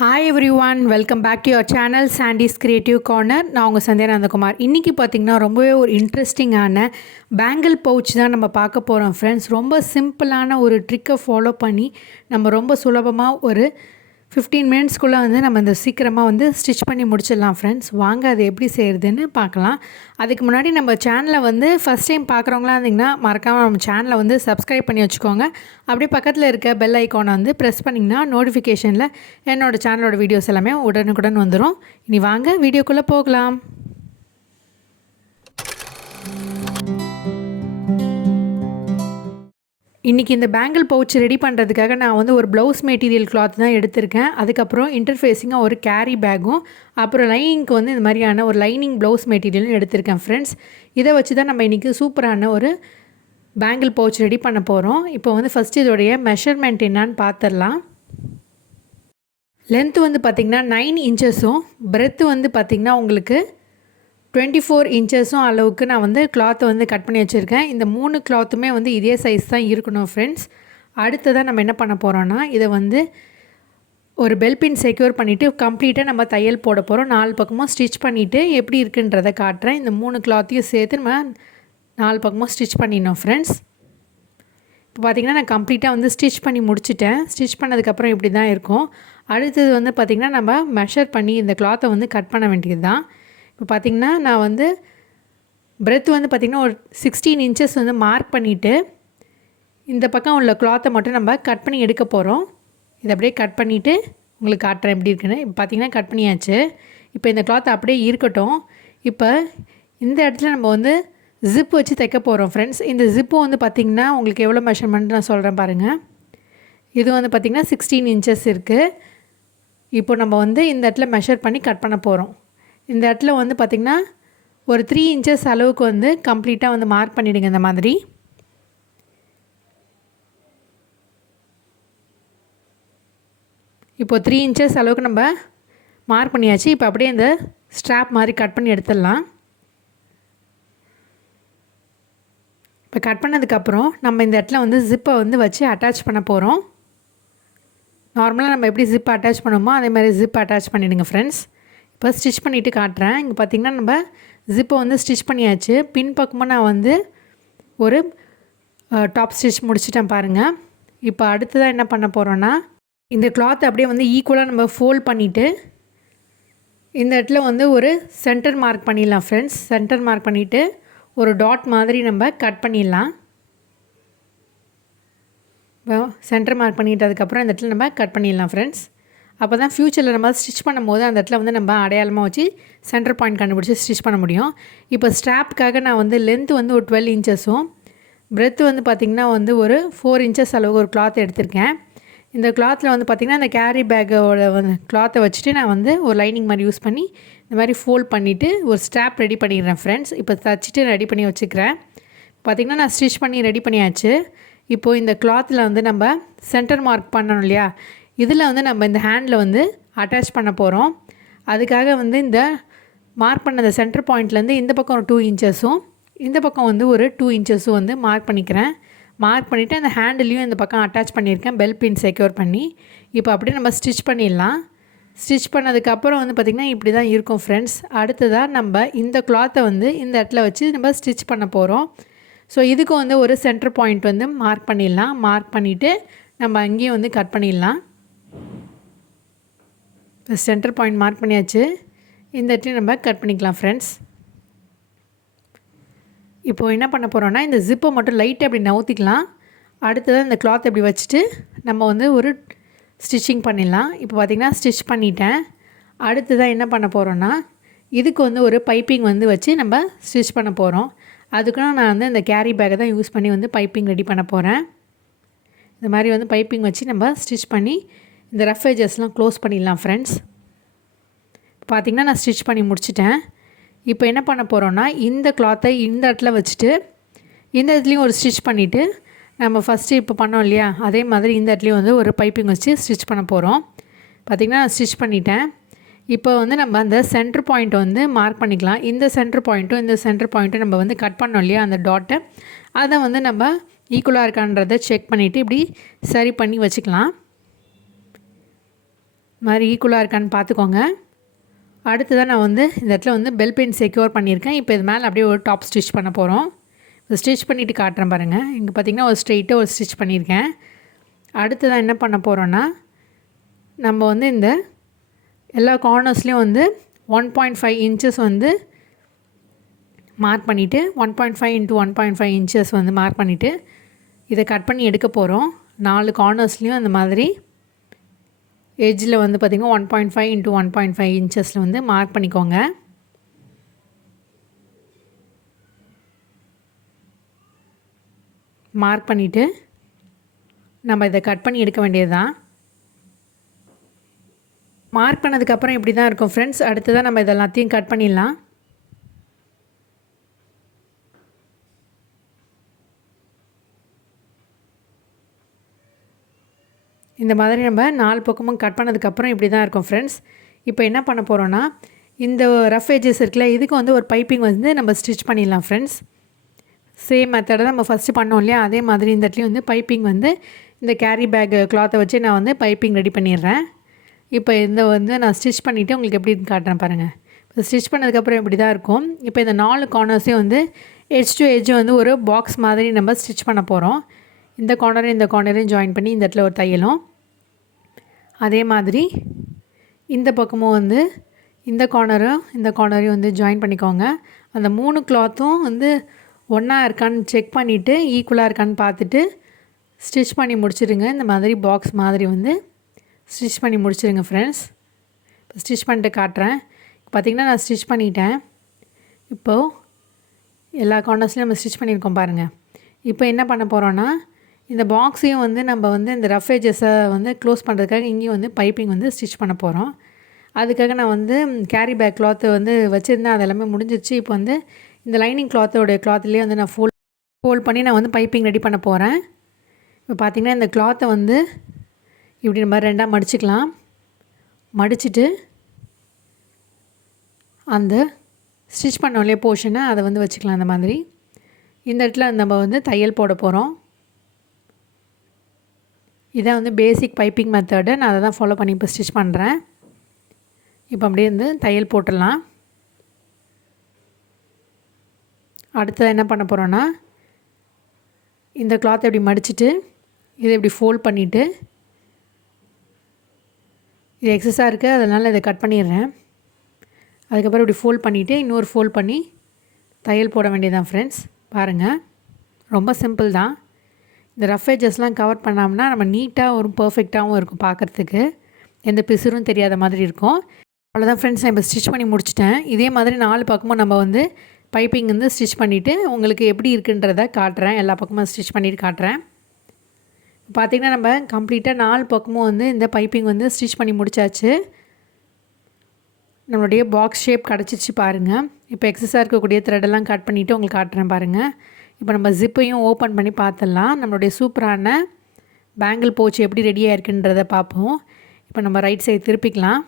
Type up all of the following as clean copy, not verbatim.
Hi everyone, welcome back to your channel Sandy's creative corner. நான் உங்கள் சந்தியா நந்தகுமார். இன்றைக்கி பார்த்திங்கன்னா ரொம்பவே ஒரு இன்ட்ரெஸ்டிங்கான பேங்கிள் பவுச் தான் நம்ம பார்க்க போகிறோம் ஃப்ரெண்ட்ஸ். ரொம்ப சிம்பிளான ஒரு ட்ரிக்கை ஃபாலோ பண்ணி நம்ம ரொம்ப சுலபமாக ஒரு 15 மினிட்ஸ்க்குள்ளே நம்ம இந்த சீக்கிரமாக ஸ்டிச் பண்ணி முடிச்சிடலாம் ஃப்ரெண்ட்ஸ். வாங்க அது எப்படி செய்கிறதுன்னு பார்க்கலாம். அதுக்கு முன்னாடி நம்ம சேனலை ஃபஸ்ட் டைம் பார்க்குறவங்களா இருந்திங்கன்னா மறக்காமல் நம்ம சேனலை சப்ஸ்கிரைப் பண்ணி வச்சுக்கோங்க. அப்படியே பக்கத்தில் இருக்க பெல் ஐக்கானை ப்ரெஸ் பண்ணிங்கன்னா நோட்டிஃபிகேஷனில் என்னோடய சேனலோட வீடியோஸ் எல்லாமே உடனுக்குடன் வந்துடும். இனி வாங்க வீடியோக்குள்ளே போகலாம். இன்றைக்கி இந்த பேங்கிள் பவுச் ரெடி பண்ணுறதுக்காக நான் ஒரு ப்ளவுஸ் மெட்டீரியல் கிளாத் தான் எடுத்திருக்கேன். அதுக்கப்புறம் இன்டர்ஃபேஸிங்காக ஒரு கேரி பேக்கும், அப்புறம் லைனிங்க்கு இந்த மாதிரியான ஒரு லைனிங் ப்ளவுஸ் மெட்டீரியலும் எடுத்திருக்கேன் ஃப்ரெண்ட்ஸ். இதை வச்சு தான் நம்ம இன்றைக்கி சூப்பரான ஒரு பேங்கிள் பவுச் ரெடி பண்ண போகிறோம். இப்போ ஃபஸ்ட்டு இதோடைய மெஷர்மெண்ட் என்னான்னு பார்த்துடலாம். லென்த்து பார்த்திங்கன்னா 9 இன்ச்சஸும், பிரெத்து பார்த்திங்கன்னா உங்களுக்கு 24 இன்ச்சஸும் அளவுக்கு நான் கிளாத்தை கட் பண்ணி வச்சுருக்கேன். இந்த 3 கிளாத்துமே இதே சைஸ் தான் இருக்கணும் ஃப்ரெண்ட்ஸ். அடுத்ததாக நம்ம என்ன பண்ண போகிறோன்னா, இதை ஒரு பெல் பின் செக்யூர் பண்ணிவிட்டு கம்ப்ளீட்டாக நம்ம தையல் போட போகிறோம். 4 பக்கமும் ஸ்டிச் பண்ணிவிட்டு எப்படி இருக்குன்றதை காட்டுறேன். இந்த 3 கிளாத்தையும் சேர்த்து நம்ம 4 பக்கமும் ஸ்டிச் பண்ணிடணும் ஃப்ரெண்ட்ஸ். இப்போ பார்த்திங்கன்னா நான் கம்ப்ளீட்டாக ஸ்டிச் பண்ணி முடிச்சிட்டேன். ஸ்டிச் பண்ணதுக்கப்புறம் இப்படி தான் இருக்கும். அடுத்தது பார்த்திங்கன்னா நம்ம மெஷர் பண்ணி இந்த கிளாத்தை கட் பண்ண வேண்டியது தான். இப்போ பார்த்திங்கன்னா நான் பிரெத் பார்த்திங்கன்னா ஒரு 16 இன்ச்சஸ் மார்க் பண்ணிவிட்டு இந்த பக்கம் உள்ள கிளாத்தை மட்டும் நம்ம கட் பண்ணி எடுக்க போகிறோம். இதை அப்படியே கட் பண்ணிவிட்டு உங்களுக்கு காட்டுறேன் எப்படி இருக்குன்னு. இப்போ பார்த்திங்கன்னா கட் பண்ணியாச்சு. இப்போ இந்த கிளாத்தை அப்படியே இருக்கட்டும். இப்போ இந்த இடத்துல நம்ம ஜிப்பு வச்சு தைக்க போகிறோம் ஃப்ரெண்ட்ஸ். இந்த ஜிப்பு பார்த்திங்கன்னா உங்களுக்கு எவ்வளோ மெஷர்மெண்ட் நான் சொல்கிறேன் பாருங்கள். இது பார்த்திங்கன்னா 16 இன்ச்சஸ் இருக்குது. இப்போ நம்ம இந்த இடத்துல மெஷர் பண்ணி கட் பண்ண போகிறோம். இந்த இடத்துல பார்த்திங்கன்னா ஒரு 3 இன்ச்சஸ் அளவுக்கு கம்ப்ளீட்டாக மார்க் பண்ணிவிடுங்க. இந்த மாதிரி இப்போ 3 இன்ச்சஸ் அளவுக்கு நம்ம மார்க் பண்ணியாச்சு. இப்போ அப்படியே இந்த ஸ்ட்ராப் மாதிரி கட் பண்ணி எடுத்துடலாம். இப்போ கட் பண்ணதுக்கப்புறம் நம்ம இந்த இடத்துல ஜிப்பை வச்சு அட்டாச் பண்ண போகிறோம். நார்மலாக நம்ம எப்படி ஜிப் அட்டாச் பண்ணுவோமோ அதே மாதிரி ஜிப் அட்டாச் பண்ணிவிடுங்க ஃப்ரெண்ட்ஸ். இப்போ ஸ்டிச் பண்ணிவிட்டு காட்டுறேன். இங்கே பார்த்திங்கன்னா நம்ம ஜிப்பை ஸ்டிச் பண்ணியாச்சு. பின்பக்கமாக நான் ஒரு டாப் ஸ்டிச் முடிச்சிட்டேன் பாருங்கள். இப்போ அடுத்ததாக என்ன பண்ண போகிறோன்னா, இந்த கிளாத் அப்படியே ஈக்குவலாக நம்ம ஃபோல்ட் பண்ணிவிட்டு இந்த இடத்துல ஒரு சென்டர் மார்க் பண்ணிடலாம் ஃப்ரெண்ட்ஸ். சென்டர் மார்க் பண்ணிவிட்டு ஒரு டாட் மாதிரி நம்ம கட் பண்ணிடலாம். இப்போ சென்டர் மார்க் பண்ணிவிட்டு அதுக்கப்புறம் இந்த இடத்துல நம்ம கட் பண்ணிடலாம் ஃப்ரெண்ட்ஸ். அப்போ தான் ஃப்யூச்சரில் நம்ம ஸ்டிச் பண்ணும்போது அந்த இடத்துல நம்ம அடையாளமாக வச்சு சென்டர் பாயிண்ட் கண்டுபிடிச்சி ஸ்டிச் பண்ண முடியும். இப்போ ஸ்ட்ராப்புக்காக நான் லென்த்து ஒரு 12 இன்ச்சஸும், பிரெத்து பார்த்திங்கன்னா ஒரு 4 இன்ச்சஸ் அளவுக்கு ஒரு கிளாத் எடுத்திருக்கேன். இந்த கிளாத்தில் பார்த்திங்கன்னா இந்த கேரி பேக்கோட கிளாத்தை வச்சுட்டு நான் ஒரு லைனிங் மாதிரி யூஸ் பண்ணி இந்த மாதிரி ஃபோல்ட் பண்ணிவிட்டு ஒரு ஸ்ட்ராப் ரெடி பண்ணிடுறேன் ஃப்ரெண்ட்ஸ். இப்போ தைச்சிட்டு ரெடி பண்ணி வச்சுக்கிறேன். பார்த்திங்கன்னா நான் ஸ்டிச் பண்ணி ரெடி பண்ணியாச்சு. இப்போது இந்த கிளாத்தில் நம்ம சென்டர் மார்க் பண்ணணும் இல்லையா, இதில் நம்ம இந்த ஹேண்டில் அட்டாச் பண்ண போகிறோம். அதுக்காக இந்த மார்க் பண்ண அந்த சென்டர் பாயிண்ட்லேருந்து இந்த பக்கம் ஒரு 2 இன்ச்சஸும் இந்த பக்கம் ஒரு 2 இன்ச்சஸும் மார்க் பண்ணிக்கிறேன். மார்க் பண்ணிவிட்டு அந்த ஹேண்டிலையும் இந்த பக்கம் அட்டாச் பண்ணியிருக்கேன் பெல் பின் செக்யூர் பண்ணி. இப்போ அப்படியே நம்ம ஸ்டிச் பண்ணிடலாம். ஸ்டிச் பண்ணதுக்கப்புறம் பார்த்திங்கன்னா இப்படி தான் இருக்கும் ஃப்ரெண்ட்ஸ். அடுத்ததாக நம்ம இந்த கிளாத்தை இந்த இடத்துல வச்சு நம்ம ஸ்டிச் பண்ண போகிறோம். ஸோ இதுக்கு ஒரு சென்டர் பாயிண்ட் மார்க் பண்ணிடலாம். மார்க் பண்ணிவிட்டு நம்ம அங்கேயும் கட் பண்ணிடலாம். இப்போ சென்டர் பாயிண்ட் மார்க் பண்ணியாச்சு. இந்த இடத்துல நம்ம கட் பண்ணிக்கலாம் ஃப்ரெண்ட்ஸ். இப்போது என்ன பண்ண போகிறோன்னா, இந்த ஜிப்பை மட்டும் லைட்டாக அப்படி நவுத்திக்கலாம். அடுத்ததாக இந்த கிளாத் இப்படி வச்சுட்டு நம்ம ஒரு ஸ்டிச்சிங் பண்ணிடலாம். இப்போ பார்த்திங்கன்னா ஸ்டிச் பண்ணிட்டேன். அடுத்ததாக என்ன பண்ண போகிறோன்னா, இதுக்கு ஒரு பைப்பிங் வச்சு நம்ம ஸ்டிச் பண்ண போகிறோம். அதுக்குன்னு நான் இந்த கேரி பேக்கை தான் யூஸ் பண்ணி பைப்பிங் ரெடி பண்ண போகிறேன். இந்த மாதிரி பைப்பிங் வச்சு நம்ம ஸ்டிச் பண்ணி இந்த ரஃப் எட்ஜஸ்லாம் க்ளோஸ் பண்ணிடலாம் ஃப்ரெண்ட்ஸ். பார்த்திங்கன்னா நான் ஸ்டிச் பண்ணி முடிச்சிட்டேன். இப்போ என்ன பண்ண போகிறோன்னா, இந்த கிளாத்தை இந்த இடத்துல வச்சுட்டு இந்த இடத்துலையும் ஒரு ஸ்டிச் பண்ணிவிட்டு நம்ம ஃபஸ்ட்டு இப்போ பண்ணோம் இல்லையா, அதே மாதிரி இந்த இடத்துலையும் ஒரு பைப்பிங் வச்சு ஸ்டிச் பண்ண போகிறோம். பார்த்திங்கன்னா நான் ஸ்டிச் பண்ணிட்டேன். இப்போ நம்ம அந்த சென்டர் பாயிண்ட்டை மார்க் பண்ணிக்கலாம். இந்த சென்டர் பாயிண்ட்டும் இந்த சென்டர் பாயிண்ட்டும் நம்ம கட் பண்ணோம் இல்லையா அந்த டாட்டை, அதை நம்ம ஈக்குவலாக இருக்கான்றதை செக் பண்ணிவிட்டு இப்படி சரி பண்ணி வச்சுக்கலாம். மாதிரி ஈக்குவலாக இருக்கான்னு பார்த்துக்கோங்க. அடுத்ததான் நான் வந்து இந்த இடத்துல வந்து பெல் பின் செக்யூர் பண்ணியிருக்கேன். இப்போ இது மேலே அப்படியே ஒரு டாப் ஸ்டிச் பண்ண போகிறோம். இப்போ ஸ்டிச் பண்ணிவிட்டு காட்டுறேன் பாருங்கள். இங்கே பார்த்திங்கன்னா ஒரு ஸ்ட்ரெயிட்டாக ஒரு ஸ்டிச் பண்ணியிருக்கேன். அடுத்ததான் என்ன பண்ண போகிறோன்னா, நம்ம வந்து இந்த எல்லா கார்னர்ஸ்லேயும் வந்து 1.5 இன்ச்சஸ் வந்து மார்க் பண்ணிவிட்டு 1.5 இன்ட்டு 1.5 இன்ச்சஸ் வந்து மார்க் பண்ணிவிட்டு இதை கட் பண்ணி எடுக்க போகிறோம். 4 கார்னர்ஸ்லேயும் அந்த மாதிரி எட்ஜில் வந்து பார்த்திங்கன்னா 1.5 இன்ட்டு 1.5 இன்ச்சஸில் வந்து மார்க் பண்ணிக்கோங்க. மார்க் பண்ணிவிட்டு நம்ம இதை கட் பண்ணி எடுக்க வேண்டியது தான். மார்க் பண்ணதுக்கப்புறம் இப்படி தான் இருக்கும் ஃப்ரெண்ட்ஸ். அடுத்ததான் நம்ம இதெல்லாத்தையும் கட் பண்ணிடலாம். இந்த மாதிரி நம்ம 4 பக்கமும் கட் பண்ணதுக்கப்புறம் இப்படி தான் இருக்கும் ஃப்ரெண்ட்ஸ். இப்போ என்ன பண்ண போகிறோன்னா, இந்த ரஃப் எட்ஜஸ் இருக்குல்ல, இதுக்கு வந்து ஒரு பைப்பிங் வந்து நம்ம ஸ்டிச் பண்ணிடலாம் ஃப்ரெண்ட்ஸ். சேம் மெத்தடை நம்ம ஃபஸ்ட்டு பண்ணோம் இல்லையா, அதே மாதிரி இந்த இடத்துலையும் வந்து பைப்பிங் வந்து இந்த கேரி பேக் கிளாத்தை வச்சு நான் வந்து பைப்பிங் ரெடி பண்ணிடுறேன். இப்போ இந்த வந்து நான் ஸ்டிச் பண்ணிவிட்டு உங்களுக்கு எப்படி காட்டுறேன் பாருங்கள். இப்போ ஸ்டிச் பண்ணதுக்கப்புறம் இப்படி தான் இருக்கும். இப்போ இந்த 4 கார்னர்ஸையும் வந்து எட்ஜ் டு எட்ஜ் வந்து ஒரு பாக்ஸ் மாதிரி நம்ம ஸ்டிச் பண்ண போகிறோம். இந்த கார்னரையும் ஜாயின் பண்ணி இந்த இடத்துல ஒரு தையலும், அதே மாதிரி இந்த பக்கமும் வந்து இந்த கார்னரையும் வந்து ஜாயின் பண்ணிக்கோங்க. அந்த 3 கிளாத்தும் வந்து ஒன்றா இருக்கான்னு செக் பண்ணிவிட்டு ஈக்குவலாக இருக்கான்னு பார்த்துட்டு ஸ்டிச் பண்ணி முடிச்சிடுங்க. இந்த மாதிரி பாக்ஸ் மாதிரி வந்து ஸ்டிச் பண்ணி முடிச்சிடுங்க ஃப்ரெண்ட்ஸ். இப்போ ஸ்டிச் பண்ணிட்டு காட்டுறேன். பார்த்திங்கன்னா நான் ஸ்டிச் பண்ணிட்டேன். இப்போது எல்லா கார்னர்ஸ்லையும் நம்ம ஸ்டிச் பண்ணியிருக்கோம் பாருங்கள். இப்போ என்ன பண்ண போகிறோன்னா, இந்த பாக்ஸையும் வந்து நம்ம வந்து இந்த ரஃப் எட்ஜஸை வந்து க்ளோஸ் பண்ணுறதுக்காக இங்கேயும் வந்து பைப்பிங் வந்து ஸ்டிச் பண்ண போகிறோம். அதுக்காக நான் வந்து கேரி பேக் கிளாத்து வந்து வச்சுருந்தேன். அது எல்லாமே முடிஞ்சிச்சு. இப்போ வந்து இந்த லைனிங் கிளாத்துலேயே வந்து நான் ஃபோல்ட் பண்ணி நான் வந்து பைப்பிங் ரெடி பண்ண போகிறேன். இப்போ பார்த்திங்கன்னா இந்த கிளாத்தை வந்து இப்படி நம்ம 2ஆக மடிச்சுக்கலாம். மடிச்சுட்டு அந்த ஸ்டிச் பண்ணோம் இல்லையா போர்ஷனை அதை வந்து வச்சுக்கலாம். அந்த மாதிரி இந்த இடத்துல நம்ம வந்து தையல் போட போகிறோம். இதான் வந்து பேசிக் பைப்பிங் மெத்தடு. நான் அதை தான் ஃபாலோ பண்ணி இப்போ ஸ்டிச் பண்ணுறேன். இப்போ அப்படியே வந்து தையல் போட்டுடலாம். அடுத்தது என்ன பண்ண போகிறோன்னா, இந்த கிளாத்தை இப்படி மடிச்சுட்டு இதை இப்படி ஃபோல்ட் பண்ணிவிட்டு, இது எக்ஸஸாக இருக்குது அதனால் இதை கட் பண்ணிடுறேன். அதுக்கப்புறம் இப்படி ஃபோல்ட் பண்ணிவிட்டு இன்னொரு ஃபோல்ட் பண்ணி தையல் போட வேண்டியதான் ஃப்ரெண்ட்ஸ். பாருங்கள், ரொம்ப சிம்பிள் தான். இந்த ரஃப் எட்ஜஸ்லாம் கவர் பண்ணோம்னா நம்ம நீட்டாக ஒரு பர்ஃபெக்டாகவும் இருக்கும் பார்க்குறதுக்கு. எந்த பிசுறும் தெரியாத மாதிரி இருக்கும். அவ்வளோதான் ஃப்ரெண்ட்ஸ், நான் இப்போ ஸ்டிச் பண்ணி முடிச்சிட்டேன். இதே மாதிரி 4 பக்கமும் நம்ம வந்து பைப்பிங் வந்து ஸ்டிச் பண்ணிவிட்டு உங்களுக்கு எப்படி இருக்குன்றதை காட்டுறேன். எல்லா பக்கமும் ஸ்டிச் பண்ணிவிட்டு காட்டுறேன். பார்த்திங்கன்னா நம்ம கம்ப்ளீட்டாக 4 பக்கமும் வந்து இந்த பைப்பிங் வந்து ஸ்டிச் பண்ணி முடித்தாச்சு. நம்மளுடைய பாக்ஸ் ஷேப் கிடச்சிச்சு பாருங்கள். இப்போ எக்ஸஸாக இருக்கக்கூடிய த்ரெடெல்லாம் கட் பண்ணிவிட்டு உங்களுக்கு காட்டுறேன் பாருங்கள். இப்போ நம்ம ஜிப்பையும் ஓப்பன் பண்ணி பார்த்துடலாம். நம்மளுடைய சூப்பரான பேங்கிள் பவுச் எப்படி ரெடியாக இருக்குன்றதை பார்ப்போம். இப்போ நம்ம ரைட் சைடு திருப்பிக்கலாம்.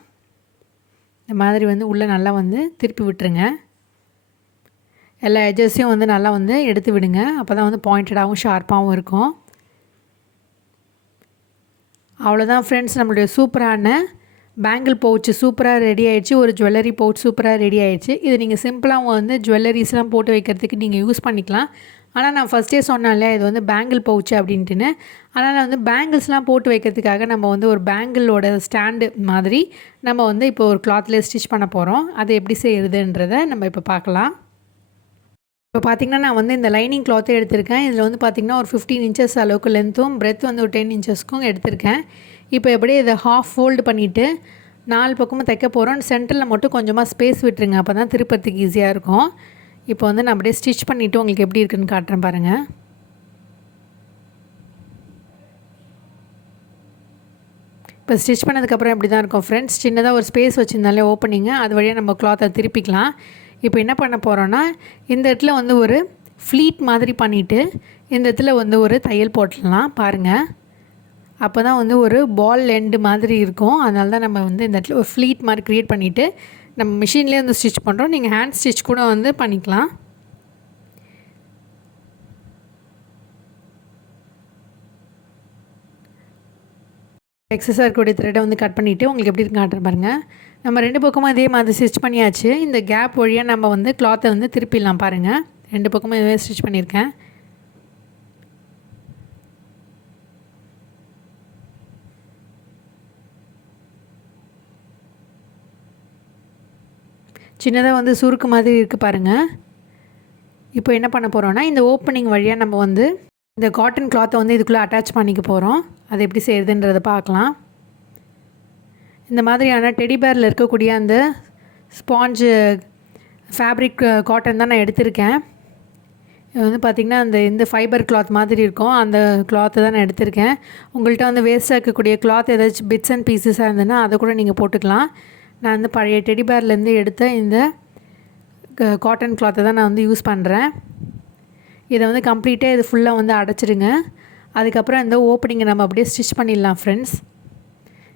இந்த மாதிரி வந்து உள்ளே நல்லா வந்து திருப்பி விட்டுருங்க. எல்லா எட்ஜஸையும் வந்து நல்லா வந்து எடுத்து விடுங்க. அப்போ தான் வந்து பாயிண்டடாகவும் ஷார்ப்பாகவும் இருக்கும். அவ்வளோதான் ஃப்ரெண்ட்ஸ், நம்மளுடைய சூப்பரான பேங்கிள் பவுச் சூப்பராக ரெடி ஆகிடுச்சு. ஒரு ஜுவல்லரி பவுச் சூப்பராக ரெடி ஆகிடுச்சு. இது நீங்கள் சிம்பிளாக வந்து ஜுவல்லரிஸ்லாம் போட்டு வைக்கிறதுக்கு நீங்கள் யூஸ் பண்ணிக்கலாம். ஆனால் நான் ஃபஸ்ட்டே சொன்னேன் இல்லையா, இது வந்து பேங்கிள் பவுச்சு அப்படின்ட்டுன்னு. ஆனால் நான் வந்து பேங்கிள்ஸ்லாம் போட்டு வைக்கிறதுக்காக நம்ம வந்து ஒரு பேங்கிளோட ஸ்டாண்டு மாதிரி நம்ம வந்து இப்போ ஒரு கிளாத்லேயே ஸ்டிச் பண்ண போகிறோம். அது எப்படி செய்கிறதுன்றதை நம்ம இப்போ பார்க்கலாம். இப்போ பார்த்திங்கன்னா நான் வந்து இந்த லைனிங் கிளாத்தை எடுத்திருக்கேன். இதில் வந்து பார்த்திங்கன்னா ஒரு 15 இன்ச்சஸ் அளவுக்கு லென்த்தும் பிரெத் வந்து ஒரு 10 இன்ச்சஸ்க்கும் எடுத்திருக்கேன். இப்போ எப்படியே இதை ஹாஃப் ஃபோல்டு பண்ணிவிட்டு 4 பக்கமும் தைக்க போகிறோம். சென்டரில் மட்டும் கொஞ்சமாக ஸ்பேஸ் விட்டுருங்க, அப்போ தான் திருப்பறதுக்கு ஈஸியாக இருக்கும். இப்போ வந்து நான் அப்படியே ஸ்டிச் பண்ணிவிட்டு உங்களுக்கு எப்படி இருக்குன்னு காட்டுறேன் பாருங்கள். இப்போ ஸ்டிச் பண்ணதுக்கப்புறம் எப்படி தான் இருக்கும் ஃப்ரெண்ட்ஸ். சின்னதாக ஒரு ஸ்பேஸ் வச்சுருந்தாலே ஓப்பனிங்க, அது வழியாக நம்ம கிளாத்தை திருப்பிக்கலாம். இப்போ என்ன பண்ண போகிறோன்னா, இந்த இடத்துல வந்து ஒரு ஃப்ளீட் மாதிரி பண்ணிவிட்டு இந்த இடத்துல வந்து ஒரு தையல் போட்டுடலாம் பாருங்கள். அப்போ தான் வந்து ஒரு பால் எண்டு மாதிரி இருக்கும். அதனால தான் நம்ம வந்து இந்த இடத்துல ஒரு ஃப்ளீட் மாதிரி க்ரியேட் பண்ணிவிட்டு நம்ம மிஷின்லேயே வந்து ஸ்டிச் பண்ணுறோம். நீங்கள் ஹேண்ட் ஸ்டிச் கூட வந்து பண்ணிக்கலாம். எக்ஸஸாக இருக்கக்கூடிய த்ரெட்டை வந்து கட் பண்ணிவிட்டு உங்களுக்கு எப்படி இருக்கு காட்டுறேன் பாருங்கள். நம்ம 2 பக்கமும் இதே மாதிரி ஸ்டிச் பண்ணியாச்சு. இந்த கேப் வழியாக நம்ம வந்து கிளாத்தை வந்து திருப்பிடலாம் பாருங்கள். 2 பக்கமும் இதே ஸ்டிச் பண்ணியிருக்கேன். சின்னதாக வந்து சுருக்கு மாதிரி இருக்குது பாருங்கள். இப்போ என்ன பண்ண போகிறோன்னா இந்த ஓப்பனிங் வழியாக நம்ம வந்து இந்த காட்டன் கிளாத்தை வந்து இதுக்குள்ளே அட்டாச் பண்ணிக்க போகிறோம். அது எப்படி செய்கிறதுன்றதை பார்க்கலாம். இந்த மாதிரியான டெடி பேரில் இருக்கக்கூடிய அந்த ஸ்பாஞ்சு ஃபேப்ரிக் காட்டன் தான் நான் எடுத்திருக்கேன். இது வந்து பார்த்திங்கன்னா இந்த ஃபைபர் கிளாத் மாதிரி இருக்கும், அந்த கிளாத்தை தான் நான் எடுத்திருக்கேன். உங்கள்கிட்ட வந்து வேஸ்ட்டாக இருக்கக்கூடிய கிளாத் ஏதாச்சும் பிட்ஸ் அண்ட் பீசஸாக இருந்ததுன்னா அதை கூட நீங்கள் போட்டுக்கலாம். நான் வந்து பழைய டெடி பேர்லேருந்து எடுத்த இந்த காட்டன் கிளாத்தை தான் நான் வந்து யூஸ் பண்ணுறேன். இதை வந்து கம்ப்ளீட்டாக இது ஃபுல்லாக வந்து அடைச்சிடுங்க. அதுக்கப்புறம் இந்த ஓப்பனிங்கை நம்ம அப்படியே ஸ்டிச் பண்ணிடலாம் ஃப்ரெண்ட்ஸ்.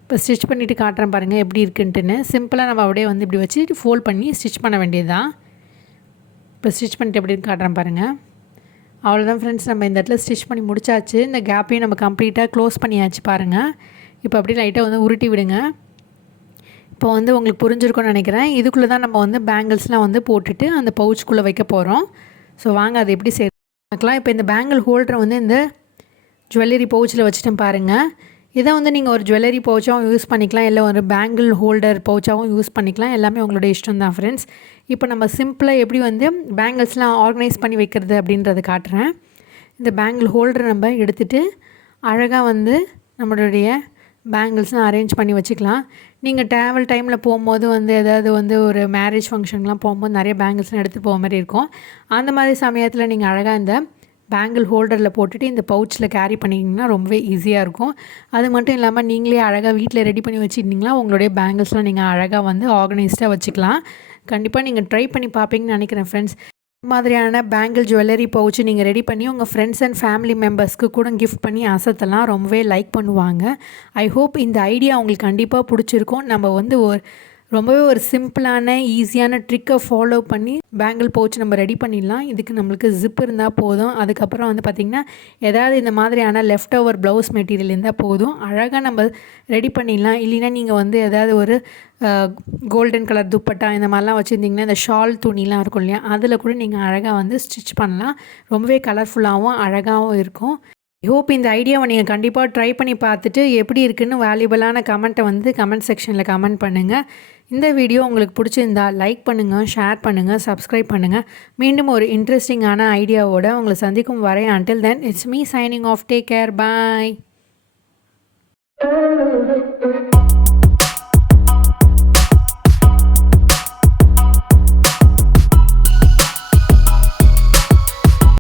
இப்போ ஸ்டிச் பண்ணிவிட்டு காட்டுறேன் பாருங்கள் எப்படி இருக்குன்ட்டுன்னு. சிம்பிளாக நம்ம அப்படியே வந்து இப்படி வச்சு ஃபோல்ட் பண்ணி ஸ்டிச் பண்ண வேண்டியது தான். இப்போ ஸ்டிச் பண்ணிட்டு எப்படி காட்டுறேன் பாருங்கள். அவ்வளோதான் ஃப்ரெண்ட்ஸ், நம்ம இந்த இடத்துல ஸ்டிச் பண்ணி முடிச்சாச்சு. இந்த கேப்பையும் நம்ம கம்ப்ளீட்டாக க்ளோஸ் பண்ணியாச்சு பாருங்கள். இப்போ அப்படியே லைட்டாக வந்து உருட்டி விடுங்க. இப்போ வந்து உங்களுக்கு புரிஞ்சிருக்கும்னு நினைக்கிறேன். இதுக்குள்ளே தான் நம்ம வந்து பேங்கிள்ஸ்லாம் வந்து போட்டுட்டு அந்த பவுச்சுக்குள்ளே வைக்க போகிறோம். ஸோ வாங்க அது எப்படி பார்க்கலாம். இப்போ இந்த பேங்கிள் ஹோல்டரை வந்து இந்த ஜுவல்லரி பவுச்சில் வச்சுட்டேன் பாருங்கள். இதை வந்து நீங்கள் ஒரு ஜுவல்லரி பவுச்சாகவும் யூஸ் பண்ணிக்கலாம், இல்லை ஒரு பேங்கிள் ஹோல்டர் பவுச்சாகவும் யூஸ் பண்ணிக்கலாம். எல்லாமே உங்களோட இஷ்டம் தான் ஃப்ரெண்ட்ஸ். இப்போ நம்ம சிம்பிளாக எப்படி வந்து பேங்கிள்ஸ்லாம் ஆர்கனைஸ் பண்ணி வைக்கிறது அப்படின்றத காட்டுறேன். இந்த பேங்கிள் ஹோல்டரை நம்ம எடுத்துகிட்டு அழகாக வந்து நம்மளுடைய பேங்கிள்ஸ்லாம் அரேஞ்ச் பண்ணி வச்சுக்கலாம். நீங்கள் ட்ராவல் டைமில் போகும்போது வந்து ஏதாவது வந்து ஒரு மேரேஜ் ஃபங்க்ஷன்லாம் போகும்போது நிறைய பேங்கிள்ஸ்லாம் எடுத்துகிட்டு போக மாதிரி இருக்கும். அந்த மாதிரி சமயத்தில் நீங்கள் அழகாக இந்த பேங்கிள் ஹோல்டரில் போட்டுட்டு இந்த பவுச்சில் கேரி பண்ணிங்கன்னா ரொம்பவே ஈஸியாக இருக்கும். அது மட்டும் இல்லாமல் நீங்களே அழகாக வீட்டில் ரெடி பண்ணி வச்சுக்கிட்டிங்கன்னா உங்களுடைய பேங்கிள்ஸ்லாம் நீங்கள் அழகாக வந்து ஆர்கனைஸ்டாக வச்சுக்கலாம். கண்டிப்பாக நீங்கள் ட்ரை பண்ணி பார்ப்பீங்கன்னு நினைக்கிறேன் ஃப்ரெண்ட்ஸ். இந்த மாதிரியான பேங்கிள் ஜுவல்லரி பவுச்சு நீங்கள் ரெடி பண்ணி உங்கள் ஃப்ரெண்ட்ஸ் அண்ட் ஃபேமிலி மெம்பர்ஸ்க்கு கூட கிஃப்ட் பண்ணி அசத்தலாம், ரொம்பவே லைக் பண்ணுவாங்க. ஐ ஹோப் இந்த ஐடியா உங்களுக்கு கண்டிப்பாக பிடிச்சிருக்கும். நம்ம வந்து ரொம்பவே ஒரு சிம்பிளான ஈஸியான ட்ரிக்கை ஃபாலோ பண்ணி பேங்கிள் பவுச் நம்ம ரெடி பண்ணிடலாம். இதுக்கு நம்மளுக்கு ஜிப் இருந்தால் போதும். அதுக்கப்புறம் வந்து பார்த்திங்கன்னா ஏதாவது இந்த மாதிரியான லெஃப்ட் ஓவர் ப்ளவுஸ் மெட்டீரியல் இருந்தால் போதும், அழகாக நம்ம ரெடி பண்ணிடலாம். இல்லைன்னா நீங்கள் வந்து ஏதாவது ஒரு கோல்டன் கலர் துப்பட்டா இந்த மாதிரிலாம் வச்சுருந்திங்கன்னா இந்த ஷால் துணிலாம் இருக்கும் இல்லையா, அதில் கூட நீங்கள் அழகாக வந்து ஸ்டிச் பண்ணலாம். ரொம்பவே கலர்ஃபுல்லாகவும் அழகாகவும் இருக்கும். ஹோப் இந்த ஐடியாவை நீங்கள் கண்டிப்பாக ட்ரை பண்ணி பார்த்துட்டு எப்படி இருக்குன்னு வேல்யூபிளான கமெண்ட்டை வந்து கமெண்ட் செக்ஷனில் கமெண்ட் பண்ணுங்கள். இந்த வீடியோ உங்களுக்கு பிடிச்சிருந்தா லைக் பண்ணுங்கள், ஷேர் பண்ணுங்கள், சப்ஸ்கிரைப் பண்ணுங்கள். மீண்டும் ஒரு இன்ட்ரெஸ்டிங்கான ஐடியாவோட உங்களை சந்திக்கும் வரை until then it's me signing off. Take care. Bye.